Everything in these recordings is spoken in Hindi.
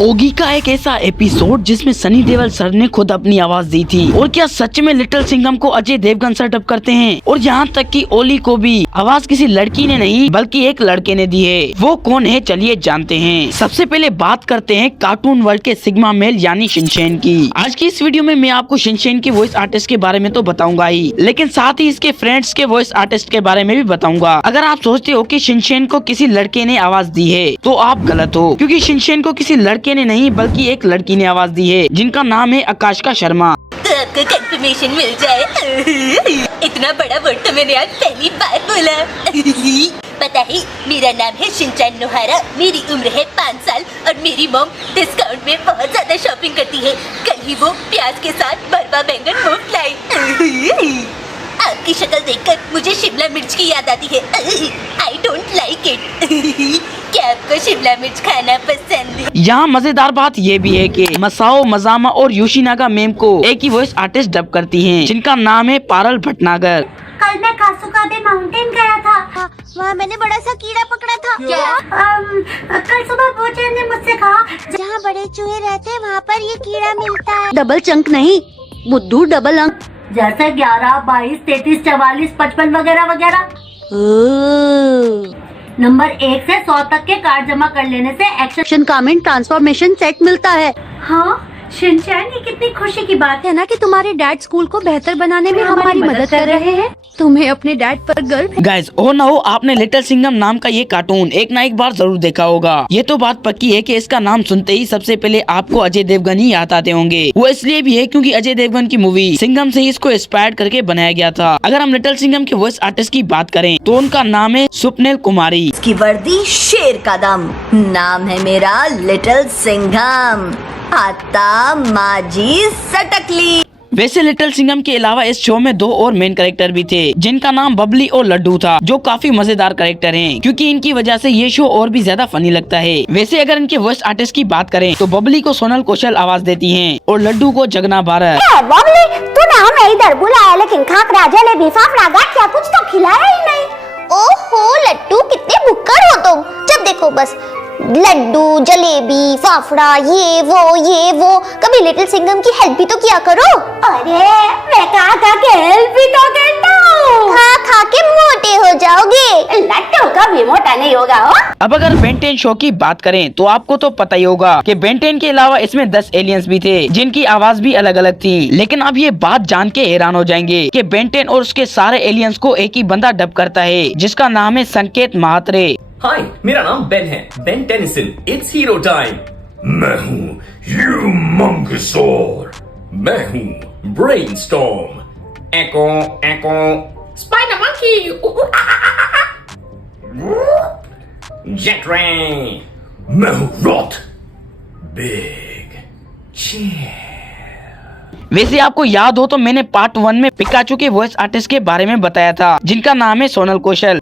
ओगी का एक ऐसा एपिसोड जिसमें सनी देओल सर ने खुद अपनी आवाज दी थी। और क्या सच में लिटिल सिंघम को अजय देवगन सर डब करते हैं? और यहाँ तक कि ओली को भी आवाज किसी लड़की ने नहीं बल्कि एक लड़के ने दी है। वो कौन है चलिए जानते हैं। सबसे पहले बात करते हैं कार्टून वर्ल्ड के सिग्मा मेल यानी शिनचैन की। आज की इस वीडियो में मैं आपको शिनचैन के वॉइस आर्टिस्ट के बारे में तो बताऊंगा ही, लेकिन साथ ही इसके फ्रेंड्स के वॉइस आर्टिस्ट के बारे में भी बताऊंगा। अगर आप सोचते हो कि शिनचैन को किसी लड़के ने आवाज दी है तो आप गलत हो, क्योंकि शिनचैन को किसी लड़के ने नहीं बल्कि एक लड़की ने आवाज दी है जिनका नाम है आकाशिका शर्मा। तो आपको कंफर्मेशन मिल जाए। इतना बड़ा वर्ड तो मैंने आज पहली बार बोला। पता है मेरा नाम है शिनचैन नोहारा, मेरी उम्र है 5 साल और मेरी मॉम डिस्काउंट में बहुत ज्यादा शॉपिंग करती है। कल ही वो प्याज के साथ भरवा बैंगन मुफ्त लाई। आपकी शक्ल देखकर मुझे शिमला मिर्च की याद आती है। I don't like it. क्या आपको शिमला मिर्च खाना पसंद है? यहाँ मजेदार बात ये भी है कि मसाओ मजामा और योशिनागा मेम को एक ही वॉइस आर्टिस्ट डब करती हैं, जिनका नाम है पारल भटनागर। कल मैं कासुकादे माउंटेन गया था, वहाँ मैंने बड़ा सा कीड़ा पकड़ा था। क्या? कल सुबह बोचे ने मुझसे कहा जहाँ बड़े चूहे रहते हैं वहाँ पर ये कीड़ा मिलता है। डबल चंक नहीं बुद्धू, डबल अंक, जैसे 11, 22, 33, 44, 55 वगैरह वगैरह। नंबर 1 से 100 तक के कार्ड जमा कर लेने से एक्शन कमेंट ट्रांसफॉर्मेशन सेट मिलता है। हाँ शिनचैन, ये कितनी खुशी की बात है। है ना कि तुम्हारे डैड स्कूल को बेहतर बनाने में हमारी मदद कर रहे हैं। तुम्हें अपने डैड पर गर्व है। गाइस, हो ना हो आपने लिटिल सिंघम नाम का ये कार्टून एक ना एक बार जरूर देखा होगा। ये तो बात पक्की है कि इसका नाम सुनते ही सबसे पहले आपको अजय देवगन ही याद आते होंगे। वो इसलिए भी है क्योंकि अजय देवगन की मूवी सिंघम से ही इसको इंस्पायर करके बनाया गया था। अगर हम लिटिल सिंघम के वॉइस आर्टिस्ट की बात करें तो उनका नाम है स्वप्निल कुमारी। इसकी वर्दी शेर का दम, नाम है मेरा लिटिल सिंघम, आता माजी सटकली। वैसे लिटिल सिंघम के अलावा इस शो में 2 और मेन कैरेक्टर भी थे, जिनका नाम बबली और लड्डू था, जो काफी मजेदार कैरेक्टर हैं, क्योंकि इनकी वजह से ये शो और भी ज्यादा फनी लगता है। वैसे अगर इनके वॉइस आर्टिस्ट की बात करें तो बबली को सोनल कौशल आवाज देती हैं और लड्डू को जगना भारत। बबली, तूने हमें इधर बुलाया लेकिन खाकरा जलेबी फाफड़ा गाठिया कुछ तो खिलाया ही नहीं। ओहो लड्डू, कितने भुक्कड़ हो तुम। जब देखो बस लड्डू, जलेबी, फाफड़ा, ये वो। कभी लिटिल सिंघम की हेल्प भी तो किया करो। अरे मैं खा के हेल्प भी तो करता हूँ। खा के मोटे हो जाओगे। लड्डू कभी मोटा नहीं होगा। हो अब अगर बेन 10 शो की बात करें तो आपको तो पता ही होगा कि बेन 10 के अलावा इसमें 10 एलियंस भी थे, जिनकी आवाज भी अलग अलग थी। लेकिन अब ये बात जान के हैरान हो जाएंगे कि बेन 10 और उसके सारे एलियंस को एक ही बंदा डब करता है, जिसका नाम है संकेत महात्रे। हाय, मेरा नाम बेन है, Ben Tennyson. It's hero time. मैं हूँ ह्यूमंगसौर। मैं हूँ ब्रेनस्टॉर्म। एको एको स्पाइडर मंकी। जेट रे। मैं हूँ रॉथ बिग चेयर। वैसे आपको याद हो तो मैंने पार्ट 1 में पिकाचू के वॉइस आर्टिस्ट के बारे में बताया था, जिनका नाम है सोनल कौशल।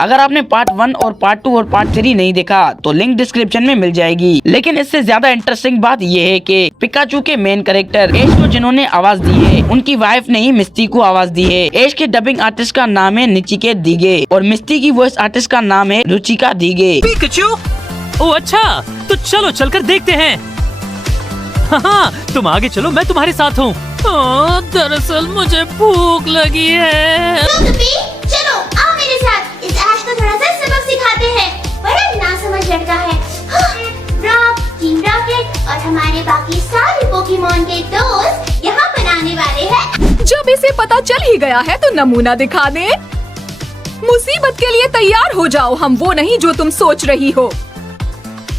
अगर आपने पार्ट 1 और पार्ट 2 और पार्ट 3 नहीं देखा तो लिंक डिस्क्रिप्शन में मिल जाएगी। लेकिन इससे ज्यादा इंटरेस्टिंग बात ये है कि पिकाचू के मेन कैरेक्टर एश को जिन्होंने आवाज दी है, उनकी वाइफ ने ही मिस्टी को आवाज दी है। एश के डबिंग आर्टिस्ट का नाम है निचिकेत दीगे और मिस्टी की वॉइस आर्टिस्ट का नाम है रुचिका दीगे। पिकाचू? ओह अच्छा, तो चलो चलकर देखते हैं। हाँ, तुम आगे चलो, मैं तुम्हारे साथ हूँ। दरअसल मुझे भूख लगी है। चलो आओ मेरे साथ, इस ऐश को थोड़ा सा सबक सिखाते हैं। बड़ा नासमझ लड़का है। रॉक, टीम रॉकेट और हमारे बाकी सारे पोकेमॉन के दोस्त यहाँ पर आने वाले हैं। जब इसे पता चल ही गया है तो नमूना दिखा दे। मुसीबत के लिए तैयार हो जाओ, हम वो नहीं जो तुम सोच रही हो।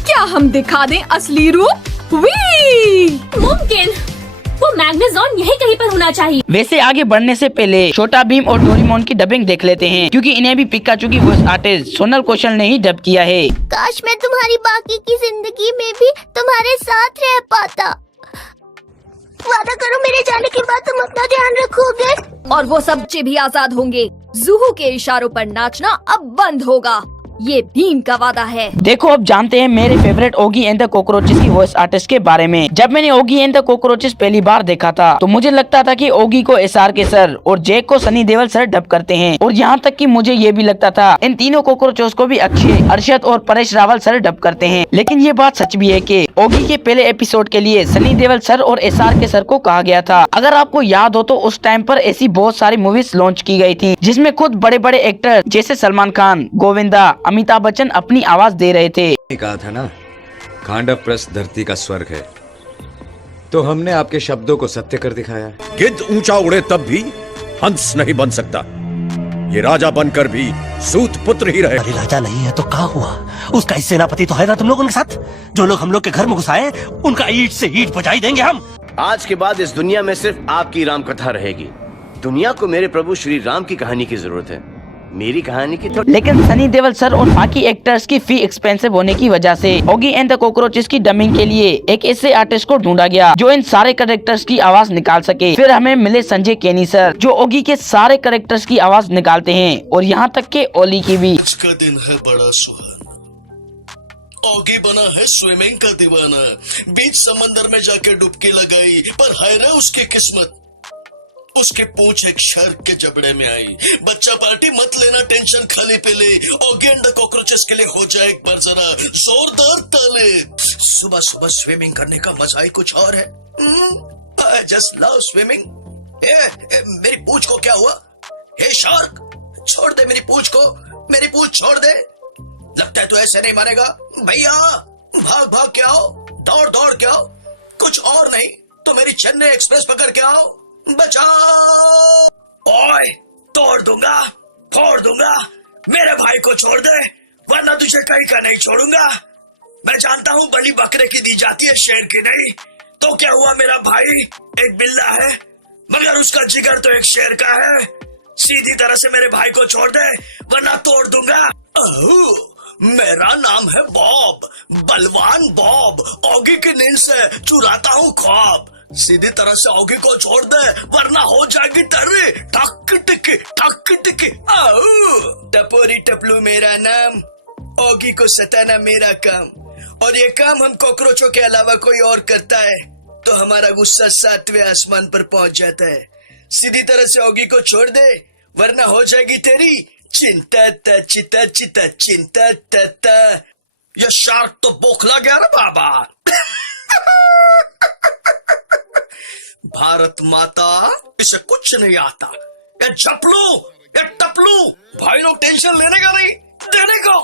क्या हम दिखा दें असली रूप? मुमकिन वो मैग्नेजॉन यही कहीं पर होना चाहिए। वैसे आगे बढ़ने से पहले छोटा भीम और डोरेमोन की डबिंग देख लेते हैं, क्योंकि इन्हें भी पिकाचू की वॉइस आर्टिस्ट सोनल कौशल ने ही डब किया है। काश मैं तुम्हारी बाकी की जिंदगी में भी तुम्हारे साथ रह पाता। वादा करो मेरे जाने के बाद तुम अपना ध्यान रखोगे। और वो सब भी आजाद होंगे। जूहू के इशारों पर नाचना अब बंद होगा। ये भीम का वादा है। देखो अब जानते हैं मेरे favourite Oggy and the cockroaches की वॉइस आर्टिस्ट के बारे में। जब मैंने ओगी एंड द कॉकरोचेस पहली बार देखा था तो मुझे लगता था कि ओगी को SRK सर और जैक को सनी देओल सर डब करते हैं, और यहाँ तक कि मुझे ये भी लगता था इन तीनों कॉकरोचेस को भी अक्षय, अरशद और परेश रावल सर डब करते हैं। लेकिन ये बात सच भी है कि ओगी के पहले एपिसोड के लिए सनी देओल सर और SRK सर को कहा गया था। अगर आपको याद हो तो उस टाइम पर ऐसी बहुत सारी मूवीज लॉन्च की गई थी जिसमें खुद बड़े बड़े एक्टर जैसे सलमान खान, गोविंदा, अमिताभ बच्चन अपनी आवाज दे रहे थे। कहा था ना, खांडव प्रस्थ धरती का स्वर्ग है, तो हमने आपके शब्दों को सत्य कर दिखाया। गिद्ध ऊंचा उड़े तब भी हंस नहीं बन सकता, ये राजा बनकर भी सूत पुत्र ही रहे। अरे राजा नहीं है तो क्या हुआ, उसका ही सेनापति तो है ना तुम लोगों के साथ। जो लोग हम लोग के घर में घुसाए उनका ईंट से ईंट बजाई देंगे हम। आज के बाद इस दुनिया में सिर्फ आपकी राम कथा रहेगी। दुनिया को मेरे प्रभु श्री राम की कहानी की जरूरत है, मेरी कहानी की थोड़ी। लेकिन सनी देओल सर और बाकी एक्टर्स की फी एक्सपेंसिव होने की वजह से ओगी एंड द कॉकरोचेस की डबिंग के लिए एक ऐसे आर्टिस्ट को ढूंढा गया जो इन सारे कैरेक्टर्स की आवाज निकाल सके। फिर हमें मिले संजय केनी सर जो ओगी के सारे कैरेक्टर्स की आवाज निकालते हैं, और यहाँ तक के ओली की भी। आज का दिन है बड़ा सुहाना, ओगी बना है स्विमिंग का दीवाना, बीच समंदर में जाके डुबकी लगाई, पर हाय रे उसकी किस्मत, उसकी पूंछ एक शार्क के जबड़े में आई। बच्चा पार्टी मत लेना, टेंशन खाली पे ले, ओगी एंड द कॉकरोचेस के लिए हो जाए एक बार जरा जोरदार ताले। सुबह सुबह स्विमिंग करने का मजा ही कुछ और है। I just love swimming. मेरी पूंछ को क्या हुआ? हे शार्क, छोड़ दे मेरी पूंछ को, मेरी पूंछ छोड़ दे। लगता है तू ऐसे नहीं मारेगा। भैया भाग भाग के आओ, दौड़ दौड़ के आओ, कुछ और नहीं तो मेरी चेन्नई एक्सप्रेस पकड़ के आओ, बचाओ। ओए तोड़ दूंगा, फोड़ दूंगा, मेरे भाई को छोड़ दे वरना तुझे कहीं का नहीं छोड़ूंगा। मैं जानता हूँ बलि बकरे की दी जाती है, शेर की नहीं। तो क्या हुआ, मेरा भाई एक बिल्ला है मगर उसका जिगर तो एक शेर का है। सीधी तरह से मेरे भाई को छोड़ दे वरना तोड़ दूंगा। मेरा नाम है बॉब, बलवान बॉब, ओगी की नींद से चुराता हूँ ख्वाब। सीधी तरह से ओगी को छोड़ दे वरना हो जाएगी तर्री, ठक टिकी ठक टिकी। टपोरी टपलू मेरा नाम, ओगी को सताना मेरा काम, और ये काम हम कॉकरोचों के अलावा कोई और करता है तो हमारा गुस्सा 7वें आसमान पर पहुंच जाता है। सीधी तरह से ओगी को छोड़ दे वरना हो जाएगी तेरी चिंता ता चिता चिता चिंता ता। ये शार्क तो बोखला गया ना बाबा। भारत माता इसे कुछ नहीं आता, ये झपलू ये टपलू भाई लोग टेंशन लेने का नहीं देने का।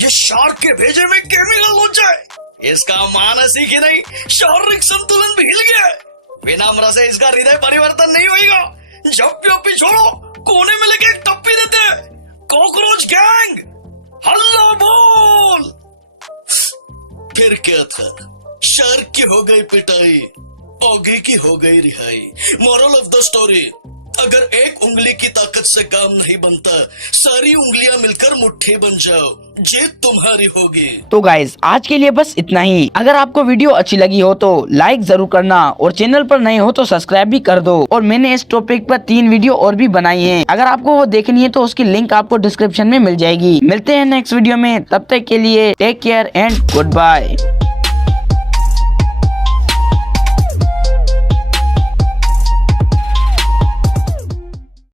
ये शार्क के भेजे में केमिकल हो जाए, इसका मानसिक ही नहीं शारीरिक संतुलन भी हिल गया। विनम्र से इसका हृदय परिवर्तन नहीं होगा। झप्पी छोड़ो, कोने में लेके एक टप्पी देते। कॉकरोच गैंग हल्ला बोल। फिर क्या था, शार्क की हो गई पिटाई, ओगी की हो गई रिहाई। मोरल ऑफ द स्टोरी, अगर एक उंगली की ताकत से काम नहीं बनता, सारी उंगलियां मिलकर मुट्ठी बन जाओ, जीत तुम्हारी होगी। तो गाइज आज के लिए बस इतना ही। अगर आपको वीडियो अच्छी लगी हो तो लाइक जरूर करना, और चैनल पर नए हो तो सब्सक्राइब भी कर दो। और मैंने इस टॉपिक पर 3 वीडियो और भी बनाई हैं, अगर आपको वो देखनी है तो उसकी लिंक आपको डिस्क्रिप्शन में मिल जाएगी। मिलते हैं नेक्स्ट वीडियो में, तब तक के लिए take care and good bye.